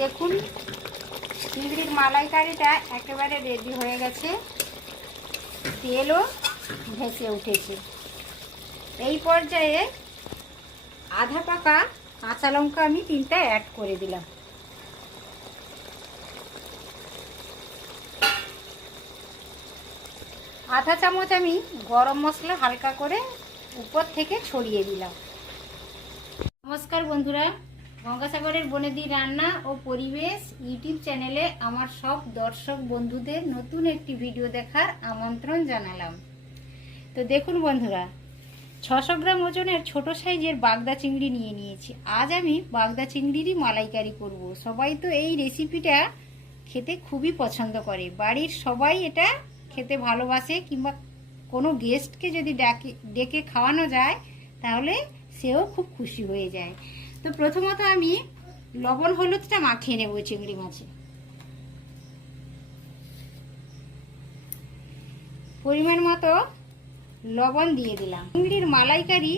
দেখুন চিংড়ির মালাইকারিটা একেবারে রেডি হয়ে গেছে, তেলও ভেসে উঠেছে। এই পর্যায়ে আধা পাকা কাঁচা লঙ্কা আমি 3টা অ্যাড করে দিলাম। আধা চামচ আমি গরম মশলা হালকা করে উপর থেকে ছড়িয়ে দিলাম। নমস্কার বন্ধুরা, গঙ্গাসাগরের বনেদি রান্না ও পরিবেশ ইউটিউব চ্যানেলে আমার সব দর্শক বন্ধুদের নতুন একটি ভিডিও দেখার আমন্ত্রণ জানালাম। তো দেখুন বন্ধুরা, 600 গ্রাম ওজনের ছোট সাইজের বাগদা চিংড়ি নিয়ে নিয়েছি। আজ আমি বাগদা চিংড়িরই মালাইকারি করব। সবাই তো এই রেসিপিটা খেতে খুবই পছন্দ করে, বাড়ির সবাই এটা খেতে ভালোবাসে, কিংবা কোনো গেস্টকে যদি ডেকে খাওয়ানো যায় তাহলে সেও খুব খুশি হয়ে যায়। তো প্রথমত আমি লবণ হলুদটা মাখিয়ে নেব চিংড়ি মাছে। পরিমাণ মতো লবণ দিয়ে দিলাম। চিংড়ির মালাইকারি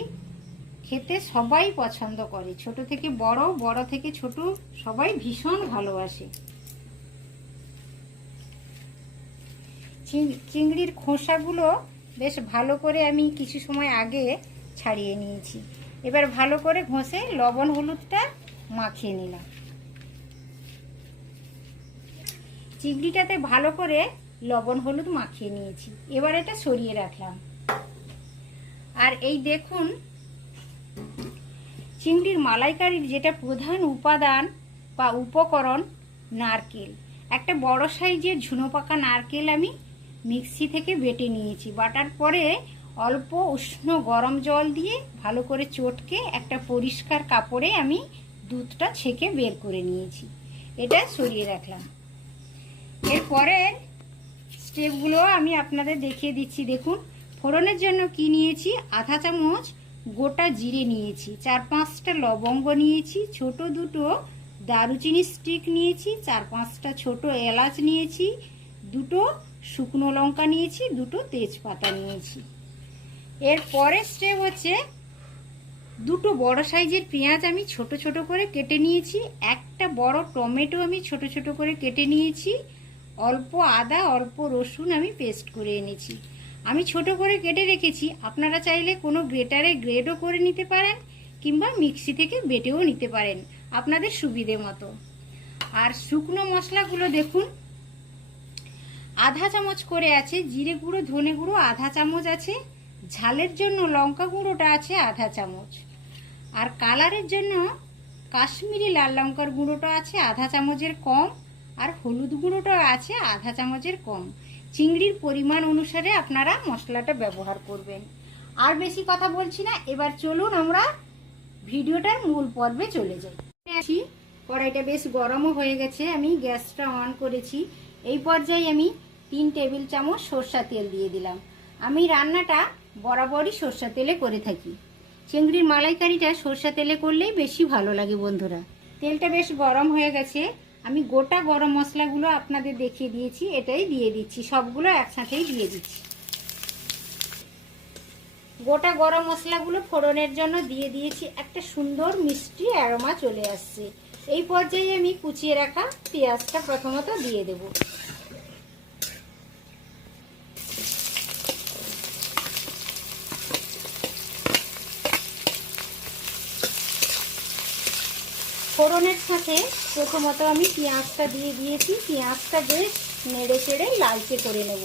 খেতে সবাই পছন্দ করে, ছোট থেকে বড়, বড় থেকে ছোট, সবাই ভীষণ ভালোবাসে। চিংড়ির খোসাগুলো বেশ ভালো করে আমি কিছু সময় আগে ছাড়িয়ে নিয়েছি। এবার ভালো করে ঘষে লবণ হলুদটা মাখিয়ে নিলাম। চিংড়িটাতে ভালো করে লবণ হলুদ মাখিয়ে নিয়েছি। এবার এটা সরিয়ে রাখলাম। আর এই দেখুন, চিংড়ির মালাইকারির যেটা প্রধান উপাদান বা উপকরণ, নারকেল। একটা বড় সাইজের ঝুনো পাকা নারকেল আমি মিক্সি থেকে বেটে নিয়েছি। বাটার পরে অল্প উষ্ণ গরম জল দিয়ে ভালো করে চটকে একটা পরিষ্কার কাপড়ে আমি দুধটা ছেঁকে বের করে নিয়েছি। এটা সরিয়ে রাখলাম। এরপরে স্টেপগুলো আমি আপনাদের দেখিয়ে দিচ্ছি। দেখুন, ফোড়নের জন্য কি নিয়েছি, আধা চামচ গোটা জিরে নিয়েছি, 4-5টা লবঙ্গ নিয়েছি, ছোট দুটো দারুচিনি স্টিক নিয়েছি, 4-5টা ছোট এলাচ নিয়েছি, দুটো শুকনো লঙ্কা নিয়েছি, দুটো তেজপাতা নিয়েছি। এর পরের স্টেপ হচ্ছে দুটো বড় সাইজের পেঁয়াজ আমি ছোট ছোট করে কেটে নিয়েছি, একটা বড় টমেটো আমি ছোট ছোট করে কেটে নিয়েছি, অল্প আদা অল্প রসুন আমি পেস্ট করে এনেছি। আমি ছোট করে কেটে রেখেছি, আপনারা চাইলে কোনো গ্রেটারে গ্রেডও করে নিতে পারেন, কিংবা মিক্সি থেকে বেটেও নিতে পারেন, আপনাদের সুবিধে মতো। আর শুকনো মশলাগুলো দেখুন, আধা চামচ করে আছে জিরে গুঁড়ো, ধনে গুঁড়ো আধা চামচ আছে, ঝালের জন্য লঙ্কা গুঁড়োটা আছে আধা চামচ, আর কালারের জন্য কাশ্মীরি লাল লঙ্কার গুঁড়োটা আছে আধা চামচের কম, আর হলুদ গুঁড়োটা আছে আধা চামচের কম। চিংড়ির পরিমাণ অনুসারে আপনারা মশলাটা ব্যবহার করবেন। আর বেশি কথা বলছি না, এবার চলুন আমরা ভিডিওটার মূল পর্বে চলে যাই। কড়াইটা বেশ গরমও হয়ে গেছে, আমি গ্যাসটা অন করেছি। এই পর্যায়ে আমি 3 টেবিল চামচ সরষা তেল দিয়ে দিলাম। আমি রান্নাটা বরাবরই সরষা তেলে করে থাকি। চিংড়ির মালাইকারিটা সরষা তেলে করলেই বেশি ভালো লাগে বন্ধুরা। তেলটা বেশ গরম হয়ে গেছে, আমি গোটা গরম মশলাগুলো আপনাদের দেখিয়ে দিয়েছি, এটাই দিয়ে দিচ্ছি, সবগুলো একসাথেই দিয়ে দিচ্ছি। গোটা গরম মশলাগুলো ফোড়নের জন্য দিয়ে দিয়েছি, একটা সুন্দর মিষ্টি অ্যারোমা চলে আসছে। এই পর্যায়ে আমি কুচিয়ে রাখা পেঁয়াজটা প্রথমত দিয়ে দেব। ফোড়নের সাথে প্রথমত আমি পেঁয়াজটা দিয়ে দিয়েছি। পেঁয়াজটা বেশ নেড়ে চেড়ে লালচে করে নেব।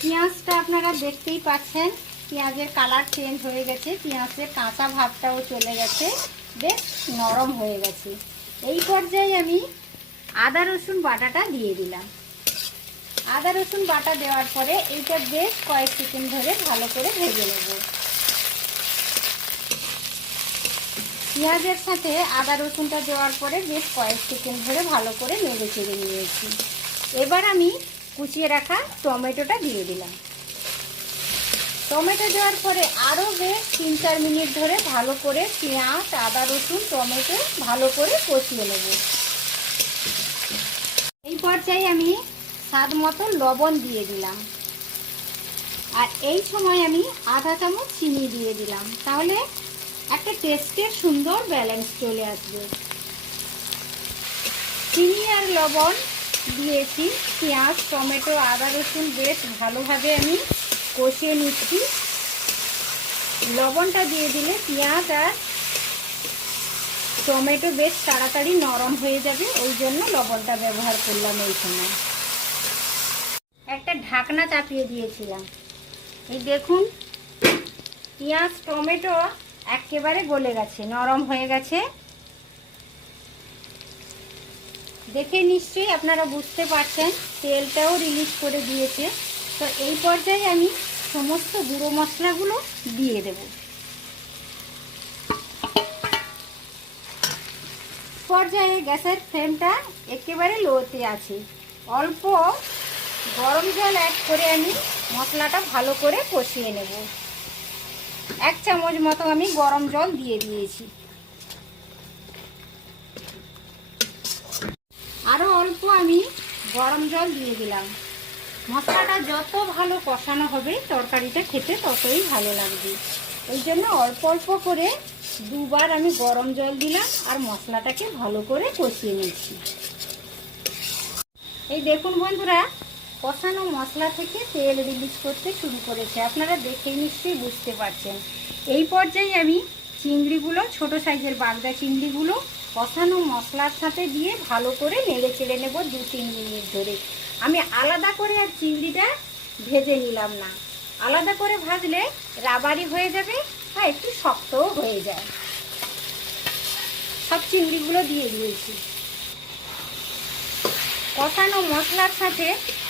পেঁয়াজটা আপনারা দেখতেই পাচ্ছেন, পেঁয়াজের কালার চেঞ্জ হয়ে গেছে, পেঁয়াজের কাঁচা ভাবটাও চলে গেছে, বেশ নরম হয়ে গেছে। এই পর্যায়ে আমি আদা রসুন বাটাটা দিয়ে দিলাম। আদা রসুন বাটা দেওয়ার পরে এইটা বেশ কয়েক সেকেন্ড ধরে ভালো করে ভেজে নেব। পেঁয়াজের সাথে আদা রসুনটা দেওয়ার পরে বেশ কয়েক সেকেন্ড ধরে ভালো করে নেড়ে চেড়ে নিয়েছি। এবার আমি কুচিয়ে রাখা টমেটোটা দিয়ে দিলাম। টমেটো দেওয়ার পরে আরও বেশ 3-4 মিনিট ধরে ভালো করে পেঁয়াজ, আদা রসুন, টমেটো ভালো করে কষিয়ে নেব। এই পর্যায়ে আমি স্বাদ মতো লবণ দিয়ে দিলাম, আর এই সময় আমি আধা চামচ চিনি দিয়ে দিলাম, তাহলে একটা টেস্টের সুন্দর ব্যালেন্স চলে আসবে। চিনি আর লবণ দিয়েছি। পেঁয়াজ, টমেটো, আদা, রসুন বেশ ভালোভাবে আমি কষিয়ে নিচ্ছি। লবণটা দিয়ে দিলে পেঁয়াজ আর টমেটো বেশ তাড়াতাড়ি নরম হয়ে যাবে, ওই জন্য লবণটা ব্যবহার করলাম এই সময়। একটা ঢাকনা চাপিয়ে দিয়েছিলাম। এই দেখুন পেঁয়াজ টমেটো একেবারে গলে গেছে, নরম হয়ে গেছে। দেখে নিশ্চয়ই আপনারা বুঝতে পারছেন তেলটাও রিলিজ করে দিয়েছে। তো এই পর্যায়ে আমি সমস্ত গুঁড়ো মশলাগুলো দিয়ে দেব। পর্যায়ে গ্যাসের ফ্লেমটা একেবারে লোতে আছে। অল্প গরম জল অ্যাড করে আমি মশলাটা ভালো করে কষিয়ে নেব। 1 চামচ মতো আমি গরম জল দিয়ে দিয়েছি। আরও অল্প আমি গরম জল দিয়ে দিলাম। মশলাটা যত ভালো কষানো হবে তরকারিটা খেতে ততই ভালো লাগবে। এই জন্য অল্প অল্প করে দুবার আমি গরম জল দিলাম আর মশলাটাকে ভালো করে কষিয়ে নিচ্ছি। এই দেখুন বন্ধুরা, কষানো মশলা থেকে তেল রিলিজ করতে শুরু করেছে। আপনারা দেখেই নিশ্চয়ই বুঝতে পারছেন। এই পর্যায়ে আমি চিংড়িগুলো, ছোট সাইজের বাগদা চিংড়িগুলো কষানো মশলার সাথে দিয়ে ভালো করে নেড়ে চেড়ে নেব 2-3 মিনিট ধরে। আমি আলাদা করে আর চিংড়িটা ভেজে নিলাম না। আলাদা করে ভাজলে রাবারি হয়ে যাবে বা একটু শক্তও হয়ে যায়। সব চিংড়িগুলো দিয়ে দিয়েছি। কষানো মশলার সাথে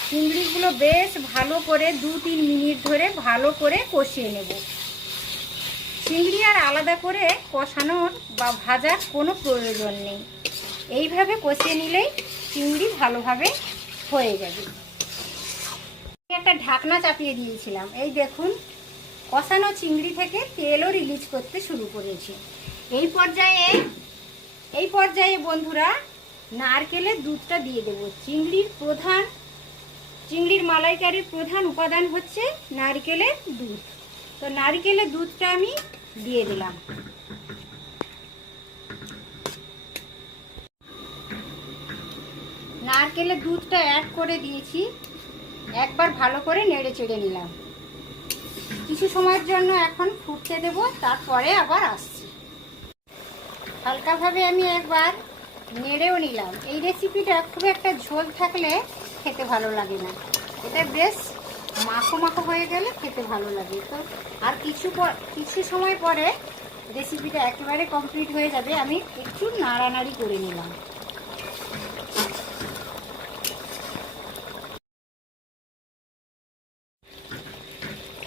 চিংড়িগুলো বেশ ভালো করে 2-3 মিনিট ধরে ভালো করে কষিয়ে নেব। চিংড়ি আর আলাদা করে কষানোর বা ভাজার কোনো প্রয়োজন নেই। এইভাবে কষিয়ে নিলেই চিংড়ি ভালোভাবে হয়ে যাবে। একটা ঢাকনা চাপিয়ে দিয়েছিলাম। এই দেখুন কষানো চিংড়ি থেকে তেলও রিলিজ করতে শুরু করেছে। এই পর্যায়ে বন্ধুরা নারকেলের দুধটা দিয়ে দেব। চিংড়ির মালাইকারির প্রধান উপাদান হচ্ছে নারকেলের দুধ। তো নারকেলের দুধটা আমি দিয়ে দিলাম। নারকেলের দুধটা অ্যাড করে দিয়েছি। একবার ভালো করে নেড়ে চেড়ে নিলাম। কিছু সময়ের জন্য এখন ফুটতে দেব, তারপরে আবার আসছি। হালকাভাবে আমি একবার নেড়েও নিলাম। এই রেসিপিটা খুব একটা ঝোল থাকলে খেতে ভালো লাগে না। এটা বেশ মাখো মাখো হয়ে গেলে খেতে ভালো লাগে। তো আর কিছু সময় পরে রেসিপিটা একেবারে কমপ্লিট হয়ে যাবে। আমি একটু নাড়ানাড়ি করে নিলাম।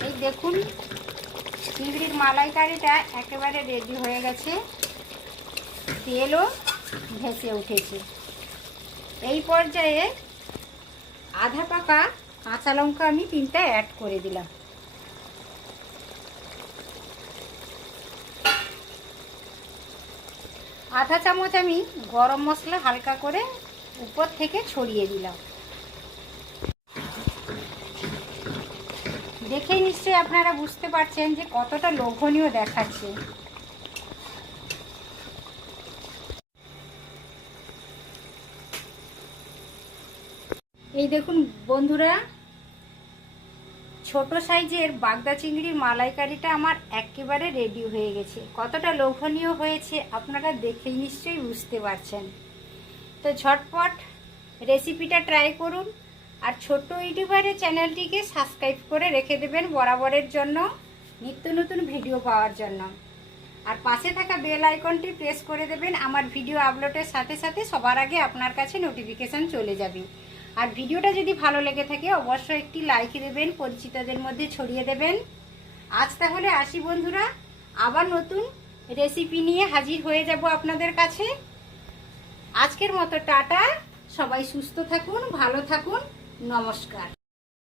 এই দেখুন চিংড়ির মালাইকারিটা একেবারে রেডি হয়ে গেছে। তেলও ভেসে উঠেছে। এই পর্যায়ে আধা পাকা কাঁচা লঙ্কা আমি 3টা অ্যাড করে দিলাম। আধা চামচ আমি গরম মশলা হালকা করে উপর থেকে ছড়িয়ে দিলাম। দেখেই নিশ্চয়ই আপনারা বুঝতে পারছেন যে কতটা লোভনীয় দেখাচ্ছে। এই দেখুন বন্ধুরা, ছোট সাইজের বাগদা চিংড়ির মালাইকারিটা আমার একেবারে রেডি হয়ে গেছে। কতটা লোভনীয় হয়েছে আপনারা দেখেই নিশ্চয়ই বুঝতে পারছেন। তো ঝটপট রেসিপিটা ট্রাই করুন আর ছোট্ট ইউটিউবারের চ্যানেলটিকে সাবস্ক্রাইব করে রেখে দেবেন বরাবরের জন্য, নিত্য নতুন ভিডিও পাওয়ার জন্য। আর পাশে থাকা বেল আইকনটি প্রেস করে দেবেন। আমার ভিডিও আপলোডের সাথে সাথে সবার আগে আপনার কাছে নোটিফিকেশন চলে যাবে। আর ভিডিওটা যদি ভালো লেগে থাকে অবশ্যই একটি লাইক দেবেন, পরিচিতদের মধ্যে ছড়িয়ে দেবেন। আজ তাহলে আসি বন্ধুরা, আবার নতুন রেসিপি নিয়ে হাজির হয়ে যাব আপনাদের কাছে। আজকের মতো টাটা। সবাই সুস্থ থাকুন, ভালো থাকুন। নমস্কার।